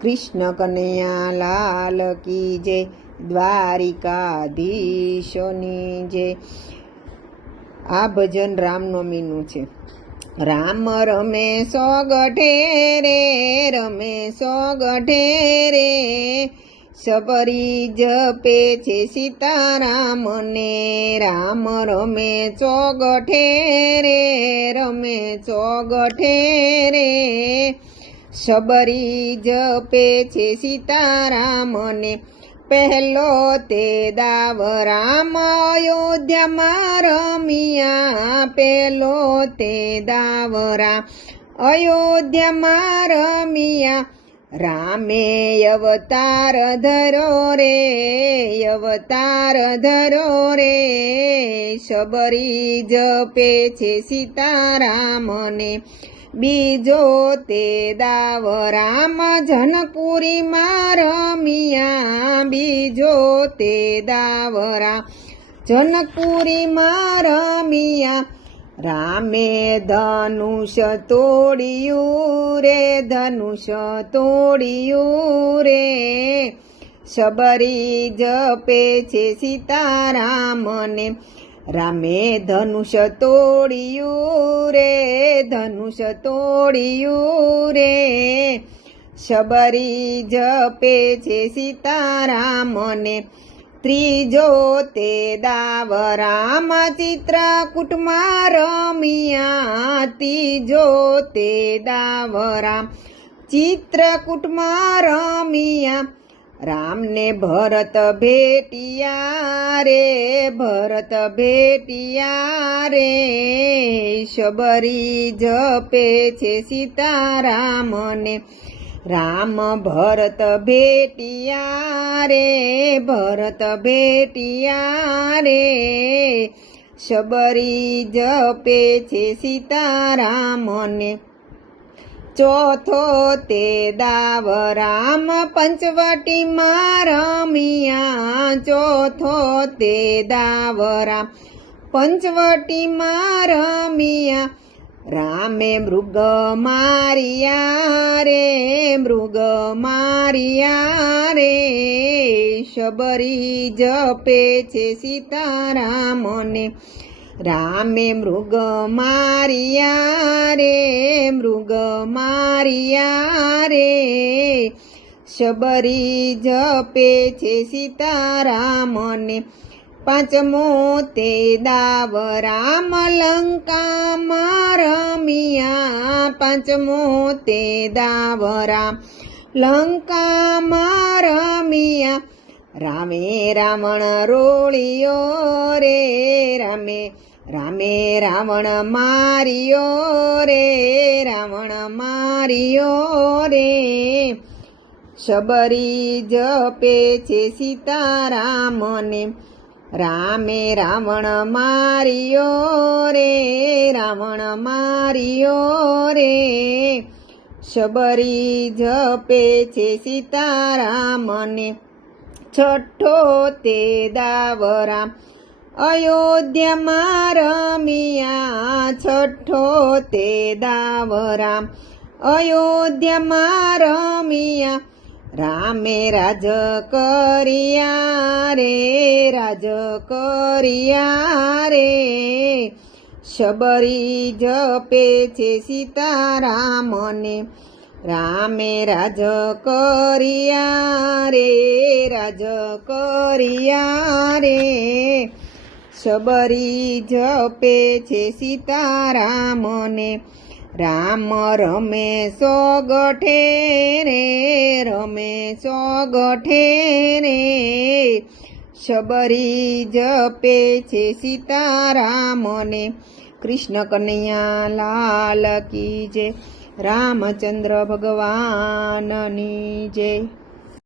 કૃષ્ણ કનૈયા લાલ કી જય, દ્વારિકાધીશોની જય। આ ભજન રામનવમીનું છે। રામ રમે સોગઠે રે, રમે સોગઠે રે, શબરી જપે છે સીતારામ ને। રામ રમે ચોગઠે રે, રમે ચોગઠે રે, શબરી જપે છે સીતારામ ને। પહેલો તે દાવ રામ અયોધ્યામાં રમિયા, પહેલો તે દાવ રામ અયોધ્યામાં રમિયા। રામે અવતાર ધર્યો રે, અવતાર ધર્યો રે, શબરી જપે છે સીતારામ ને। બીજો તે દાવ રામ જનકપુરીમાં રમિયા, બીજો તે દાવ રામ જનકપુરીમાં રમિયા। રામે ધનુષ તોડ્યું રે, ધનુષ તોડ્યું રે, શબરી જપે છે સીતારામ ને। રામે ધનુષ તોડ્યું રે, ધનુષ તોડ્યું રે, શબરી જપે છે સીતારામ ને। ત્રીજો તે દાવ રામ ચિત્રકૂટમાં રમિયા, ત્રીજો તે દાવ રામ ચિત્રકૂટમાં રમિયા। રામને ભરત ભેટિયા રે, ભરત ભેટિયા રે, શબરી જપે છે સીતારામ ને। રામ ભરત ભેટિયા રે, ભરત ભેટિયા રે, શબરી જપે છે સીતારામ ને। ચોથો તે દાવ રામ પંચવટીમાં રમિયા, ચોથો તે દાવ રામ પંચવટીમાં રમિયા। રામે મૃગ મારિયા રે, મૃગ મારિયા રે, શબરી જપે છે સીતારામ ને। રામે મૃગ મારિયા રે, મૃગ મારિયા રે, શબરી જપે છે સીતારામ ને। પાંચમો તે દાવ રામ લંકામાં રમિયા, પાંચમો તે દાવ રામ લંકામાં રમિયા। રામે રાવણ રોળિયો રે, રામે રાવણ માર્યો રે, રાવણ માર્યો રે, શબરી જપે છે સીતારામ ને। રામે રાવણ માર્યો રે, રાવણ માર્યો રે, શબરી જપે છે સીતારામ ને। છઠ્ઠો તે દાવ રામ અયોધ્યામાં રમિયા, છઠ્ઠો તે દાવ રામ અયોધ્યામાં રમિયા। રામે રાજ કર્યા રે, રાજ કર્યા રે, શબરી જપે છે સીતારામ ને। રામે રાજ કર્યા રે, રાજ કર્યા રે, શબરી જપે છે સીતારામ ને। રામ રમે સોગઠે રે, રમે સોગઠે રે, શબરી જપે છે સીતારામ ને। કૃષ્ણ કનૈયા લાલ કી જય, રામચંદ્ર ભગવાનની જય।